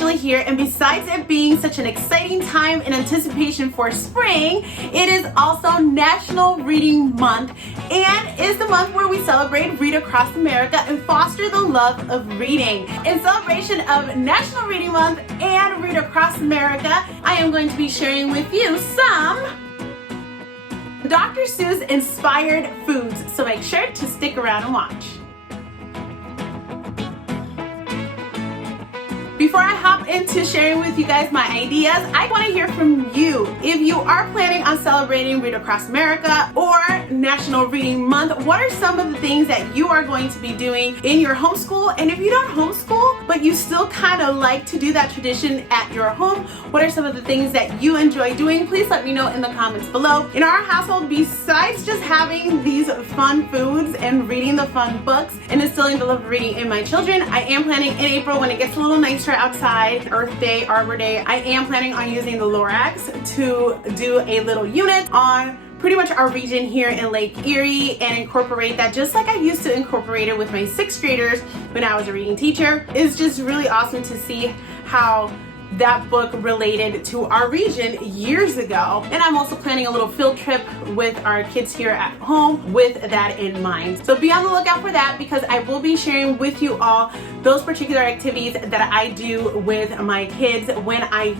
officially here, and besides it being such an exciting time in anticipation for spring, it is also National Reading Month and is the month where we celebrate Read Across America and foster the love of reading. In celebration of National Reading Month and Read Across America, I am going to be sharing with you some Dr. Seuss Inspired foods, so make sure to stick around and watch. Before I hop into sharing with you guys my ideas, I want to hear from you. If you are planning on celebrating Read Across America or National Reading Month, what are some of the things that you are going to be doing in your homeschool? And if you don't homeschool, but you still kind of like to do that tradition at your home, what are some of the things that you enjoy doing? Please let me know in the comments below. In our household, besides just having these fun foods and reading the fun books and instilling the love of reading in my children, I am planning in April, when it gets a little nicer outside, Earth Day, Arbor Day, I am planning on using the Lorax to do a little unit on pretty much our region here in Lake Erie and incorporate that just like I used to incorporate it with my 6th graders when I was a reading teacher. It's just really awesome to see how that book related to our region years ago. And I'm also planning a little field trip with our kids here at home with that in mind. So be on the lookout for that, because I will be sharing with you all those particular activities that I do with my kids when I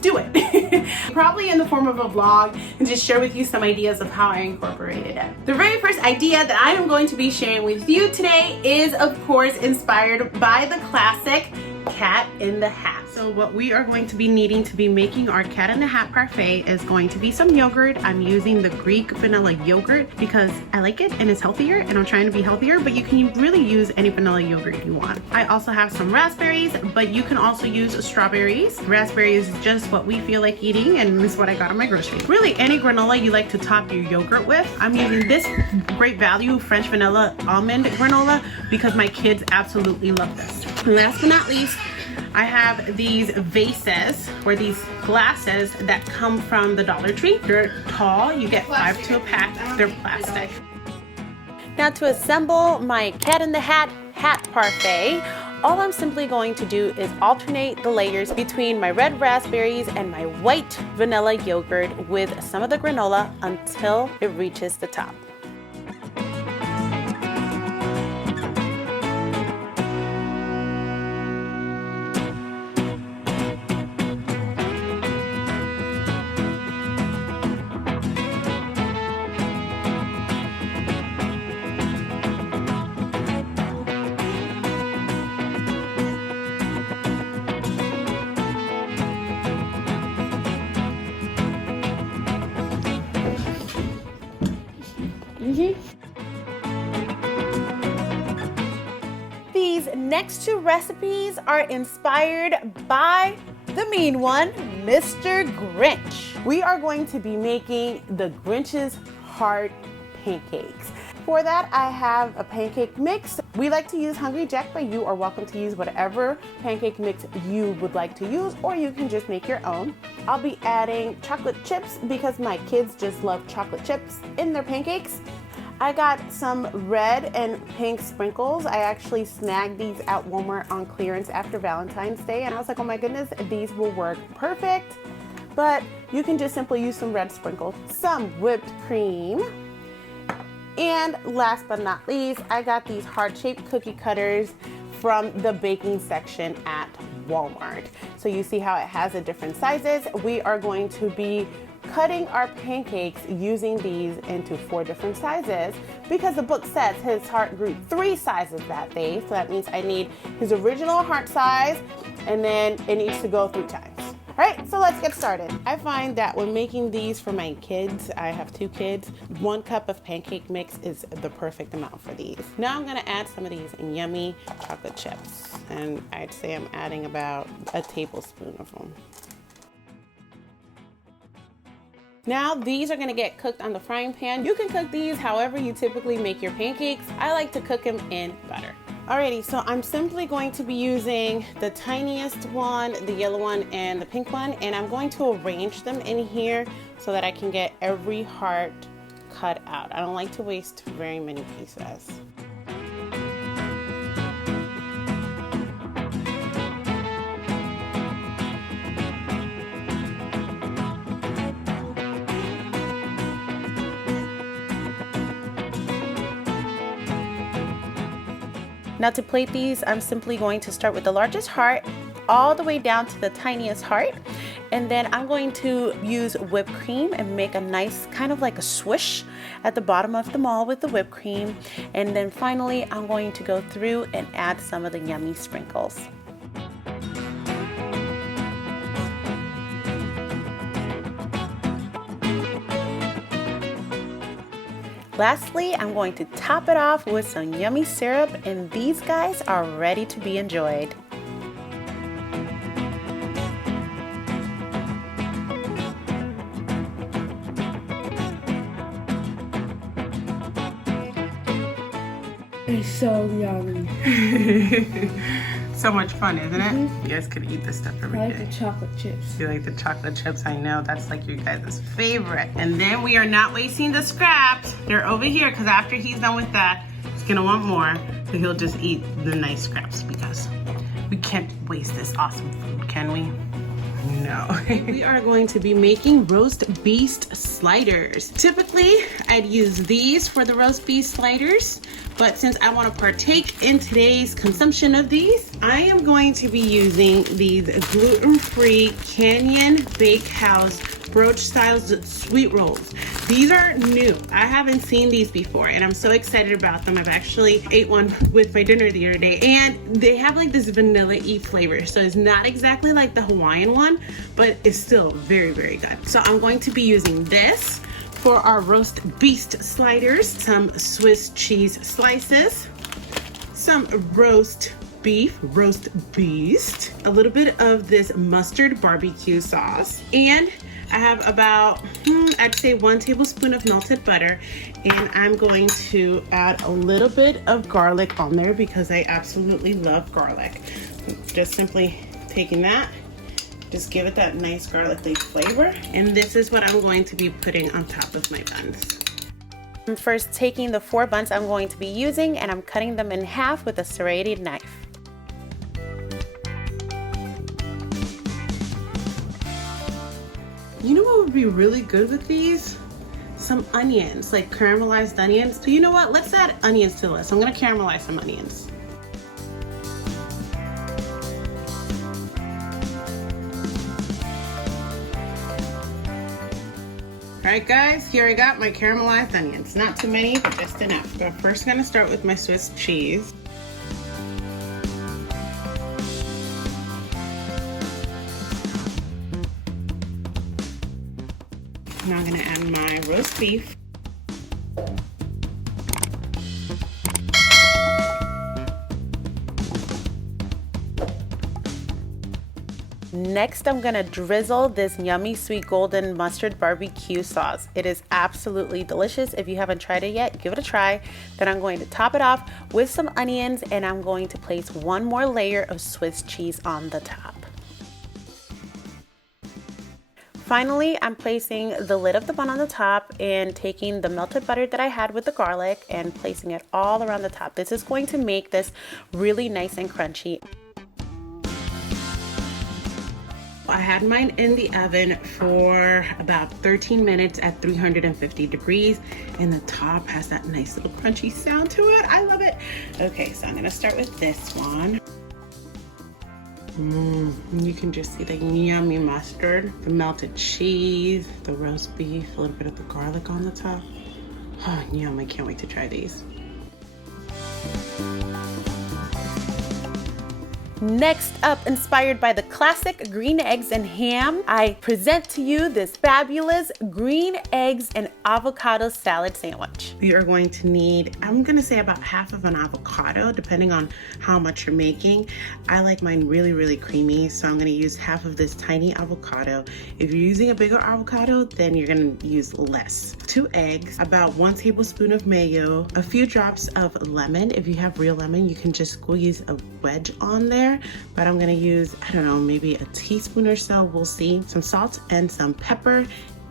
do it. Probably in the form of a vlog, and just share with you some ideas of how I incorporated it. The very first idea that I am going to be sharing with you today is, of course, inspired by the classic Cat in the Hat. So what we are going to be needing to be making our Cat in the Hat Parfait is going to be some yogurt. I'm using the Greek vanilla yogurt because I like it and it's healthier, and I'm trying to be healthier, but you can really use any vanilla yogurt you want. I also have some raspberries, but you can also use strawberries. Raspberries is just what we feel like eating, and this is what I got on my grocery. Really, any granola you like to top your yogurt with. I'm using this Great Value French Vanilla Almond granola because my kids absolutely love this. And last but not least, I have these vases, or these glasses that come from the Dollar Tree. They're tall, you get 5 to a pack, they're plastic. Now to assemble my Cat in the Hat Parfait, all I'm simply going to do is alternate the layers between my red raspberries and my white vanilla yogurt with some of the granola until it reaches the top. These next 2 recipes are inspired by the mean one, Mr. Grinch. We are going to be making the Grinch's heart pancakes. For that, I have a pancake mix. We like to use Hungry Jack, but you are welcome to use whatever pancake mix you would like to use, or you can just make your own. I'll be adding chocolate chips because my kids just love chocolate chips in their pancakes. I got some red and pink sprinkles. I actually snagged these at Walmart on clearance after Valentine's Day, and I was like, oh my goodness, these will work perfect. But you can just simply use some red sprinkles, some whipped cream, and last but not least, I got these heart-shaped cookie cutters from the baking section at Walmart. So you see how it has the different sizes. We are going to be cutting our pancakes using these into 4 different sizes because the book says his heart grew 3 sizes that day. So that means I need his original heart size, and then it needs to go 3 times. All right, so let's get started. I find that when making these for my kids, I have 2 kids, 1 cup of pancake mix is the perfect amount for these. Now I'm gonna add some of these yummy chocolate chips, and I'd say I'm adding about a tablespoon of them. Now these are gonna get cooked on the frying pan. You can cook these however you typically make your pancakes. I like to cook them in butter. Alrighty, so I'm simply going to be using the tiniest one, the yellow one, and the pink one, and I'm going to arrange them in here so that I can get every heart cut out. I don't like to waste very many pieces. Now to plate these, I'm simply going to start with the largest heart all the way down to the tiniest heart, and then I'm going to use whipped cream and make a nice kind of like a swish at the bottom of them all with the whipped cream, and then finally I'm going to go through and add some of the yummy sprinkles. Lastly, I'm going to top it off with some yummy syrup, and these guys are ready to be enjoyed. It's so yummy. So much fun, isn't it? You guys could eat this stuff every day. I like the chocolate chips. You like the chocolate chips? I know, that's like your guys' favorite. And then we are not wasting the scraps. They're over here, because after he's done with that, he's gonna want more. So he'll just eat the nice scraps, because we can't waste this awesome food, can we? No. We are going to be making roast beef sliders. Typically, I'd use these for the roast beef sliders, but since I want to partake in today's consumption of these, I am going to be using these gluten-free Canyon Bakehouse brooch style sweet rolls. These are new. I haven't seen these before, and I'm so excited about them. I've actually ate one with my dinner the other day, and they have like this vanilla-y flavor. So it's not exactly like the Hawaiian one, but it's still very, very good. So I'm going to be using this for our roast beef sliders, some Swiss cheese slices, some roast beef, a little bit of this mustard barbecue sauce, and I have about, I'd say 1 tablespoon of melted butter, and I'm going to add a little bit of garlic on there because I absolutely love garlic. Just simply taking that, just give it that nice garlicky flavor, and this is what I'm going to be putting on top of my buns. I'm first taking the 4 buns I'm going to be using, and I'm cutting them in half with a serrated knife. You know what would be really good with these? Some onions, like caramelized onions. So you know what? Let's add onions to the list. I'm gonna caramelize some onions. All right, guys, here I got my caramelized onions. Not too many, but just enough. But first, I'm gonna start with my Swiss cheese. Now I'm gonna add my roast beef. Next, I'm gonna drizzle this yummy sweet golden mustard barbecue sauce. It is absolutely delicious. If you haven't tried it yet, give it a try. Then I'm going to top it off with some onions, and I'm going to place 1 more layer of Swiss cheese on the top. Finally, I'm placing the lid of the bun on the top and taking the melted butter that I had with the garlic and placing it all around the top. This is going to make this really nice and crunchy. I had mine in the oven for about 13 minutes at 350 degrees, and the top has that nice little crunchy sound to it. I love it. Okay, so I'm gonna start with this one. You can just see the yummy mustard, the melted cheese, the roast beef, a little bit of the garlic on the top. Oh, yum, I can't wait to try these. Next up, inspired by the classic green eggs and ham, I present to you this fabulous green eggs and avocado salad sandwich. We are going to need, I'm gonna say about half of an avocado, depending on how much you're making. I like mine really, really creamy, so I'm gonna use half of this tiny avocado. If you're using a bigger avocado, then you're gonna use less. 2 eggs, about 1 tablespoon of mayo, a few drops of lemon. If you have real lemon, you can just squeeze a wedge on there, but I'm gonna use, I don't know, maybe a teaspoon or so, we'll see. Some salt and some pepper,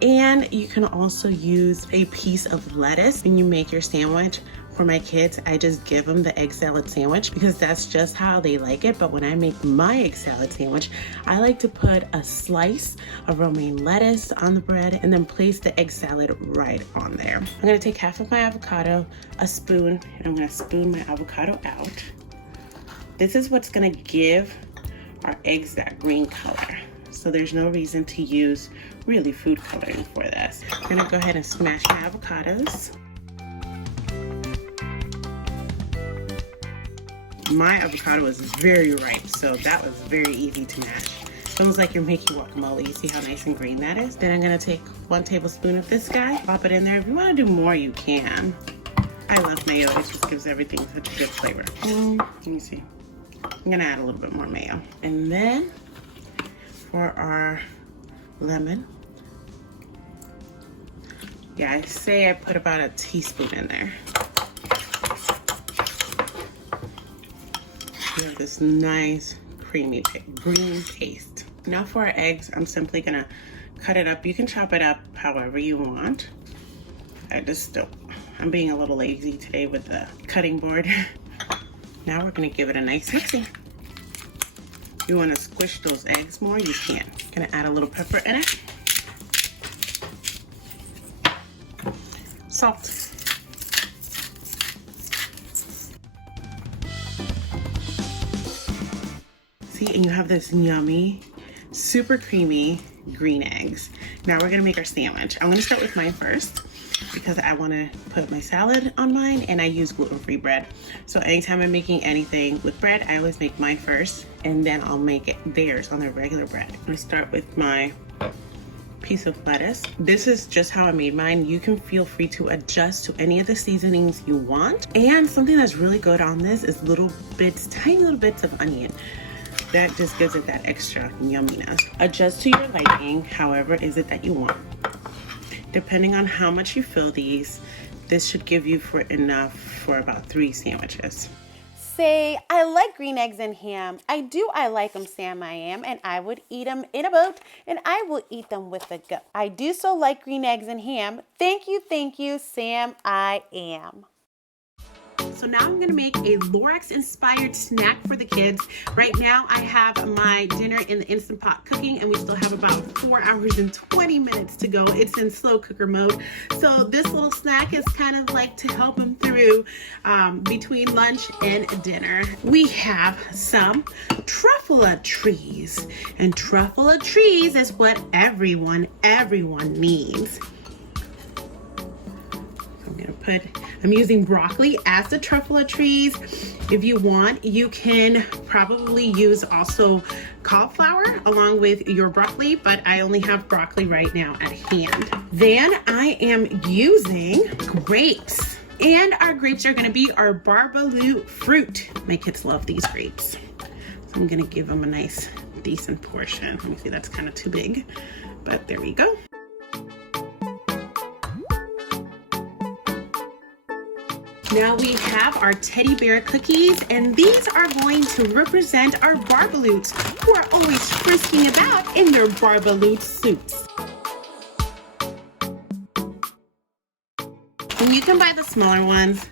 and you can also use a piece of lettuce when you make your sandwich. For my kids, I just give them the egg salad sandwich because that's just how they like it. But when I make my egg salad sandwich, I like to put a slice of romaine lettuce on the bread and then place the egg salad right on there. I'm gonna take half of my avocado, a spoon, and I'm gonna spoon my avocado out. This is what's gonna give our eggs that green color. So there's no reason to use really food coloring for this. I'm gonna go ahead and smash my avocados. My avocado is very ripe, so that was very easy to mash. It's almost like you're making guacamole. You see how nice and green that is? Then I'm gonna take 1 tablespoon of this guy, pop it in there. If you wanna do more, you can. I love mayo, it just gives everything such a good flavor. Let me see. I'm gonna add a little bit more mayo. And then for our lemon, yeah, I say I put about a teaspoon in there. We have this nice creamy green paste. Now for our eggs, I'm simply gonna cut it up. You can chop it up however you want. I'm being a little lazy today with the cutting board. Now we're gonna give it a nice mixing. If you wanna squish those eggs more, you can. Gonna add a little pepper in it. Salt. See, and you have this yummy, super creamy green eggs. Now we're gonna make our sandwich. I'm gonna start with mine first because I wanna put my salad on mine and I use gluten-free bread. So anytime I'm making anything with bread, I always make mine first and then I'll make it theirs on their regular bread. I'm gonna start with my piece of lettuce. This is just how I made mine. You can feel free to adjust to any of the seasonings you want. And something that's really good on this is little bits, tiny little bits of onion. That just gives it that extra yumminess. Adjust to your liking, however is it that you want. Depending on how much you fill these, this should give you enough for about 3 sandwiches. Say, I like green eggs and ham. I like them, Sam, I am. And I would eat them in a boat, and I will eat them with a goat. I do so like green eggs and ham. Thank you, Sam, I am. So now I'm gonna make a Lorax inspired snack for the kids. Right now I have my dinner in the Instant Pot cooking and we still have about 4 hours and 20 minutes to go. It's in slow cooker mode. So this little snack is kind of like to help them through between lunch and dinner. We have some truffula trees, and truffula trees is what everyone needs. I'm using broccoli as the truffula trees. If you want, you can probably use also cauliflower along with your broccoli, but I only have broccoli right now at hand. Then I am using grapes, and our grapes are gonna be our barbaloo fruit. My kids love these grapes. So I'm gonna give them a nice, decent portion. Let me see, that's kind of too big, but there we go. Now we have our teddy bear cookies, and these are going to represent our barbaloots who are always frisking about in their barbaloot suits. And you can buy the smaller ones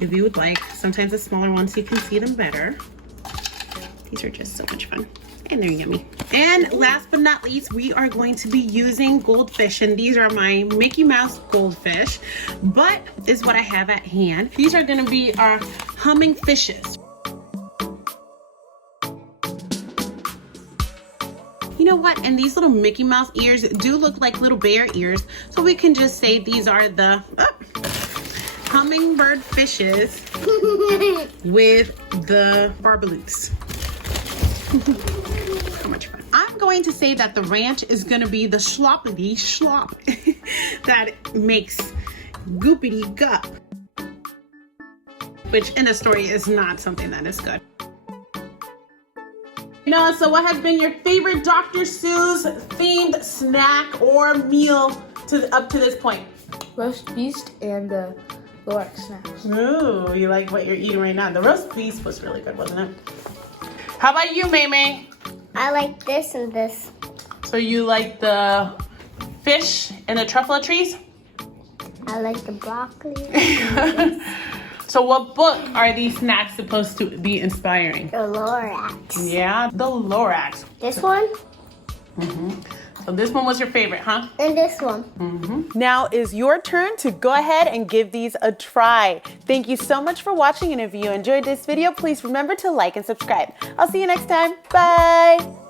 if you would like. Sometimes the smaller ones you can see them better. These are just so much fun. And they're yummy. And last but not least, we are going to be using goldfish, and these are my Mickey Mouse goldfish, but this is what I have at hand. These are gonna be our humming fishes. You know what? And these little Mickey Mouse ears do look like little bear ears, so we can just say these are the hummingbird fishes with the barbaloots. So much fun. I'm going to say that the ranch is going to be the sloppity slop that makes goopity gup, which in the story is not something that is good. So what has been your favorite Dr. Seuss themed snack or meal up to this point? Roast beast and the Lorax snacks. Ooh, you like what you're eating right now. The roast beef was really good, wasn't it? How about you, Maymay? I like this and this. So you like the fish and the truffula trees? I like the broccoli. So what book are these snacks supposed to be inspiring? The Lorax. Yeah, the Lorax. This one? Mm-hmm. So this one was your favorite, huh? And this one. Now is your turn to go ahead and give these a try. Thank you so much for watching, and if you enjoyed this video, please remember to like and subscribe. I'll see you next time. Bye.